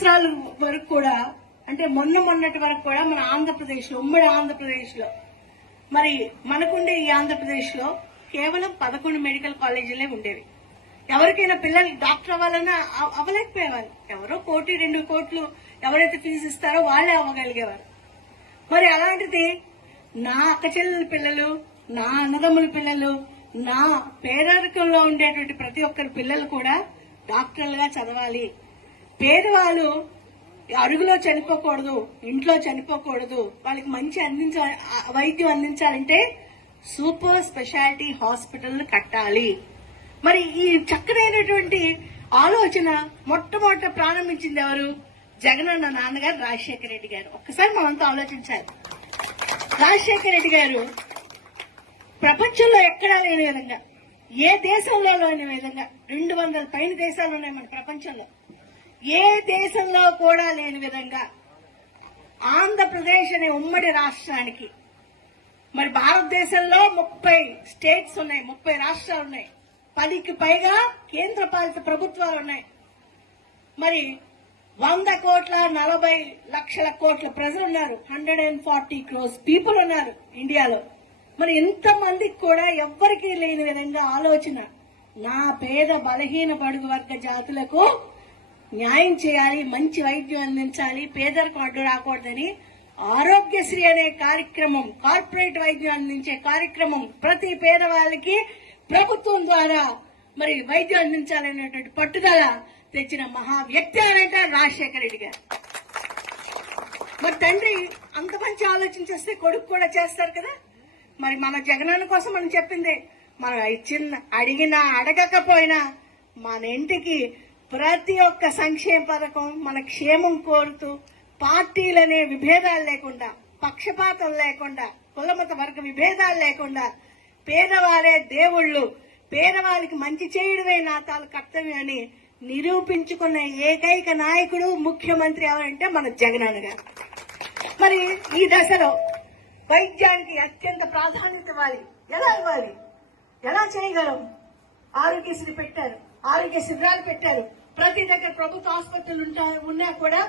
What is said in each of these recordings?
సంవత్సరాల వరకు కూడా అంటే మొన్న మొన్నటి వరకు కూడా మన ఆంధ్రప్రదేశ్లో ఉమ్మడి ఆంధ్రప్రదేశ్లో మరి మనకుండే ఈ ఆంధ్రప్రదేశ్లో కేవలం పదకొండు మెడికల్ కాలేజీలే ఉండేవి. ఎవరికైనా పిల్లలు డాక్టర్ అవ్వాలన్నా అవ్వలేకపోయేవారు. ఎవరో కోటి రెండు కోట్లు ఎవరైతే ఫీజు ఇస్తారో వాళ్ళే అవ్వగలిగేవారు. మరి అలాంటిది నా అక్క చెల్లెల పిల్లలు నా అన్నదమ్ముల పిల్లలు నా పేదరికంలో ఉండేటువంటి ప్రతి ఒక్కరి పిల్లలు కూడా డాక్టర్లుగా చదవాలి. పేదవాళ్ళు అడుగులో చనిపోకూడదు ఇంట్లో చనిపోకూడదు వాళ్ళకి మంచి అందించ వైద్యం అందించాలంటే సూపర్ స్పెషాలిటీ హాస్పిటల్ కట్టాలి. మరి ఈ చక్కనైనటువంటి ఆలోచన మొట్టమొదట ప్రారంభించింది ఎవరు? జగనన్న నాన్నగారు రాజశేఖర రెడ్డి గారు. ఒక్కసారి మనంతా ఆలోచించాలి. రాజశేఖర రెడ్డి గారు ప్రపంచంలో ఎక్కడా లేని విధంగా ఏ దేశంలో లేని విధంగా రెండు వందల పైన దేశాలు ఉన్నాయి మన ప్రపంచంలో. ఏ దేశంలో కూడా లేని విధంగా ఆంధ్రప్రదేశ్ అనే ఉమ్మడి రాష్ట్రానికి మరి భారతదేశంలో ముప్పై స్టేట్స్ ఉన్నాయి ముప్పై రాష్ట్రాలు ఉన్నాయి. పదికి పైగా కేంద్ర పాలిత ప్రభుత్వాలు ఉన్నాయి. మరి వంద కోట్ల నలభై లక్షల కోట్ల ప్రజలు ఉన్నారు. Hundred and forty crores people ఉన్నారు ఇండియాలో. మరి ఇంతమందికి కూడా ఎవ్వరికీ లేని విధంగా ఆలోచన. నా పేద బలహీన పడుగు వర్గ జాతులకు న్యాయం చేయాలి మంచి వైద్యం అందించాలి పేదరికం అడ్డు రాకూడదని ఆరోగ్యశ్రీ అనే కార్యక్రమం కార్పొరేట్ వైద్యం అందించే కార్యక్రమం ప్రతి పేదవాళ్ళకి ప్రభుత్వం ద్వారా మరి వైద్యం అందించాలనేటువంటి పట్టుదల తెచ్చిన మహా వ్యక్తి అనేట రాజశేఖర రెడ్డి గారు. మరి తండ్రి అంత మంచి ఆలోచన చేస్తే కొడుకు కూడా చేస్తారు కదా? మరి మన జగనన్న కోసం మనం చెప్పింది మనం ఇచ్చిన అడిగినా అడగకపోయినా మన ఇంటికి ప్రతి ఒక్క సంక్షేమ పథకం మన క్షేమం కోరుతూ పార్టీలనే విభేదాలు లేకుండా పక్షపాతం లేకుండా కులమత వర్గ విభేదాలు లేకుండా పేదవారే దేవుళ్ళు పేదవాళ్ళకి మంచి చేయడమే నా తాను కర్తవ్యం అని నిరూపించుకున్న ఏకైక నాయకుడు ముఖ్యమంత్రి ఎవరంటే మన జగనన్న గారు. మరి ఈ దశలో వైద్యానికి అత్యంత ప్రాధాన్యత ఇవ్వాలి. ఎలా ఇవ్వాలి? ఎలా చేయగలం? ఆరోగ్యశ్రీ పెట్టారు. ఆరోగ్య శిబిరాలు పెట్టారు. ప్రతి దగ్గర ప్రభుత్వ ఆసుపత్రులు ఉంటాయి ఉన్నా కూడా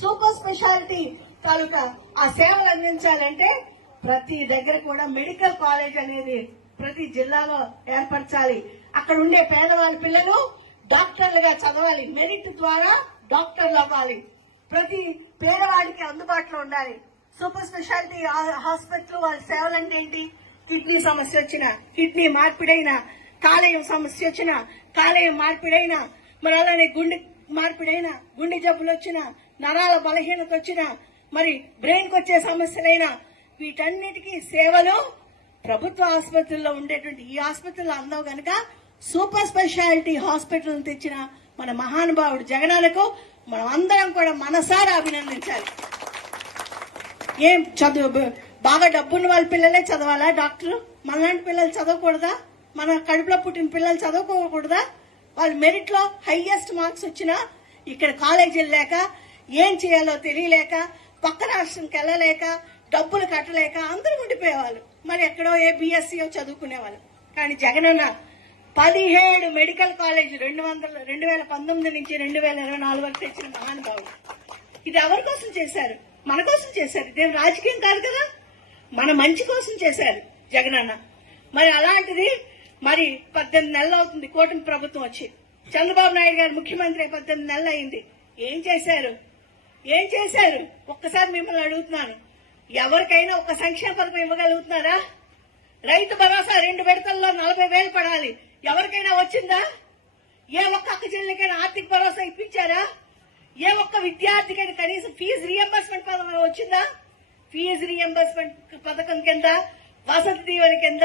సూపర్ స్పెషాలిటీ తాలూకా ఆ సేవలు అందించాలంటే ప్రతి దగ్గర కూడా మెడికల్ కాలేజ్ అనేది ప్రతి జిల్లాలో ఏర్పరచాలి. అక్కడ ఉండే పేదవాళ్ళ పిల్లలు డాక్టర్లుగా చదవాలి. మెరిట్ ద్వారా డాక్టర్లు అవ్వాలి. ప్రతి పేదవాడికి అందుబాటులో ఉండాలి. సూపర్ స్పెషాలిటీ హాస్పిటల్ వాళ్ళ సేవలు అంటే ఏంటి? కిడ్నీ సమస్య వచ్చిన కిడ్నీ మార్పిడైన కాలేయం సమస్య వచ్చిన కాలేయం మార్పిడైన మరి అలానే గుండె మార్పిడైన గుండె జబ్బులు వచ్చిన నరాల బలహీనత వచ్చిన మరి బ్రెయిన్కి వచ్చే సమస్యలైన వీటన్నిటికీ సేవలు ప్రభుత్వ ఆసుపత్రుల్లో ఉండేటువంటి ఈ ఆసుపత్రులు అందవు గనక సూపర్ స్పెషాలిటీ హాస్పిటల్ తెచ్చిన మన మహానుభావుడు జగనాలకు మనం అందరం కూడా మనసారా అభినందించాలి. ఏం చదువు బాగా డబ్బున్న వాళ్ళ పిల్లలే చదవాలా డాక్టర్? మనలాంటి పిల్లలు చదవకూడదా? మన కడుపులో పుట్టిన పిల్లలు చదవకూడదా? వాళ్ళు మెరిట్లో హైయెస్ట్ మార్క్స్ వచ్చినా ఇక్కడ కాలేజీలు లేక ఏం చేయాలో తెలియలేక పక్క రాష్ట్రంకి వెళ్ళలేక డబ్బులు కట్టలేక అందరూ ఉండిపోయేవాళ్ళు. మరి ఎక్కడో ఏ బీఎస్సీఓ చదువుకునేవాళ్ళు. కానీ జగనన్న పదిహేడు మెడికల్ కాలేజ్ రెండు వందల రెండు వేల పంతొమ్మిది నుంచి రెండు వేల ఇరవై నాలుగు వరకు తెచ్చిన మహానుభావుడు. ఇది ఎవరి కోసం చేశారు? మన కోసం చేశారు. ఇదేం రాజకీయం కాదు కదా? మన మంచి కోసం చేశారు జగనన్న మరి అలాంటిది మరి పద్దెనిమిది నెలలు అవుతుంది కూటమి ప్రభుత్వం వచ్చి. చంద్రబాబు నాయుడు గారు ముఖ్యమంత్రి పద్దెనిమిది నెలలు అయింది. ఏం చేశారు? ఏం చేశారు? ఒక్కసారి మిమ్మల్ని అడుగుతున్నాను. ఎవరికైనా ఒక సంక్షేమ పథకం ఇవ్వగలుగుతున్నారా? రైతు భరోసా రెండు విడతల్లో నలభై వేలు పడాలి. ఎవరికైనా వచ్చిందా? ఏ ఒక్క అక్క చెల్లికైనా ఆర్థిక భరోసా ఇప్పించారా? ఏ ఒక్క విద్యార్థికైనా కనీసం ఫీజు రియంబర్స్మెంట్ పథకం వచ్చిందా? ఫీజు రియంబర్స్మెంట్ పథకం కింద వసతి దీవెన కింద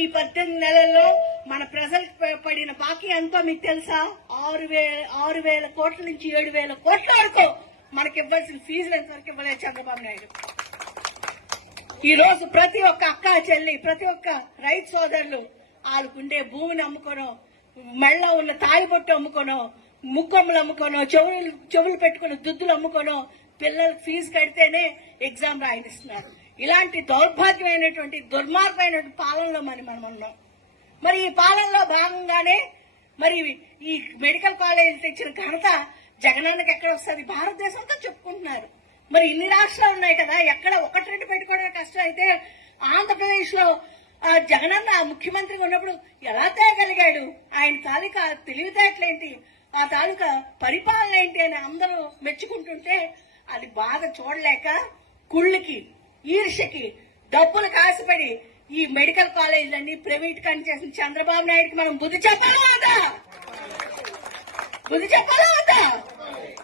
ఈ పద్దెనిమిది నెలల్లో మన ప్రజలకు పడిన బాకీ ఎంతో మీకు తెలుసా? ఆరు వేల ఆరు వేల కోట్ల నుంచి ఏడు వేల కోట్ల వరకు మనకి ఇవ్వాల్సిన ఫీజులు ఎంతవరకు ఇవ్వలేదు చంద్రబాబు నాయుడు. ఈ రోజు ప్రతి ఒక్క అక్క చెల్లి ప్రతి ఒక్క రైతు సోదరులు వాళ్ళకుండే భూమిని అమ్ముకోనో మెళ్ళ ఉన్న తాలిబొట్టు అమ్ముకోనో ముక్కమ్మలు అమ్ముకోనో చెవులు చెవులు పెట్టుకుని దుద్దులు అమ్ముకోనో పిల్లలకు ఫీజు కడితేనే ఎగ్జామ్ రాయనిస్తున్నారు. ఇలాంటి దౌర్భాగ్యమైనటువంటి దుర్మార్గమైనటువంటి పాలనలో మరి మనం ఉన్నాం. మరి ఈ పాలనలో భాగంగానే మరి ఈ మెడికల్ కాలేజ్ తెచ్చిన ఘనత జగనన్నకి ఎక్కడ వస్తుంది? భారతదేశంతో చెప్పుకుంటున్నారు. మరి ఇన్ని రాష్ట్రాలు ఉన్నాయి కదా ఎక్కడ ఒకటి రెండు పెట్టుకోవడం కష్టం అయితే ఆంధ్రప్రదేశ్లో ఆ, జగనన్న ముఖ్యమంత్రిగా ఉన్నప్పుడు ఎలా తేయగలిగాడు ఆయన తాలూకా తెలివితేటలేంటి ఆ తాలూకా పరిపాలన ఏంటి అని అందరూ మెచ్చుకుంటుంటే అది బాధ చూడలేక కుళ్ళకి ఈర్ష్యకి డబ్బులు కాసిపడి ఈ మెడికల్ కాలేజీలన్నీ ప్రైవేట్ కానీ చేసిన చంద్రబాబు నాయుడుకి మనం బుద్ధి చెప్పాలా వద్దా? బుద్ధి చెప్పాలా వద్దా?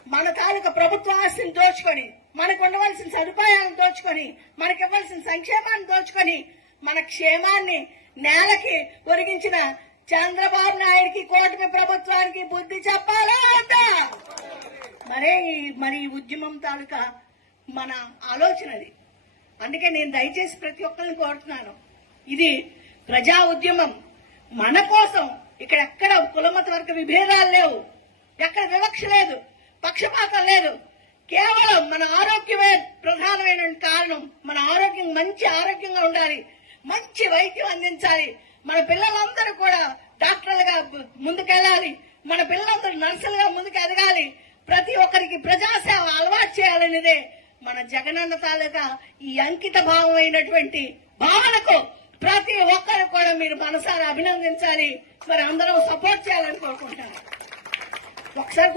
మన తాలూకా ప్రభుత్వ ఆస్తిని దోచుకొని మనకు ఉండవలసిన సదుపాయాలను దోచుకొని మనకి ఇవ్వాల్సిన సంక్షేమాన్ని దోచుకొని మన క్షేమాన్ని నేలకి ఒరిగించిన చంద్రబాబు నాయుడికి కూటమి ప్రభుత్వానికి బుద్ధి చెప్పాలా వద్దా? మరే ఈ- మరి ఈ ఉద్యమం తాలూకా మన ఆలోచనది. అందుకే నేను దయచేసి ప్రతి ఒక్కరిని కోరుతున్నాను. ఇది ప్రజా ఉద్యమం. మన కోసం ఇక్కడ ఎక్కడ కులమత వర్గ విభేదాలు లేవు. ఎక్కడ వివక్ష లేదు. పక్షపాతం లేదు. కేవలం మన ఆరోగ్యమే ప్రధానమైన కారణం. మన ఆరోగ్యం మంచి ఆరోగ్యంగా ఉండాలి. మంచి వైద్యం అందించాలి. మన పిల్లలందరూ కూడా డాక్టర్లుగా ముందుకెళ్ళాలి. మన పిల్లలందరూ నర్సులుగా ముందుకు ఎదగాలి ప్రతి ఒక్కరికి ప్రజాసేవ అలవాటు చేయాలనేదే మన జగనన్న తాలూకా ఈ అంకిత భావమైనటువంటి భావనకు ప్రతి ఒక్కరు కూడా మీరు మనసారా అభినందించాలి. మరి అందరం సపోర్ట్ చేయాలని కోరుకుంటాను ఒకసారి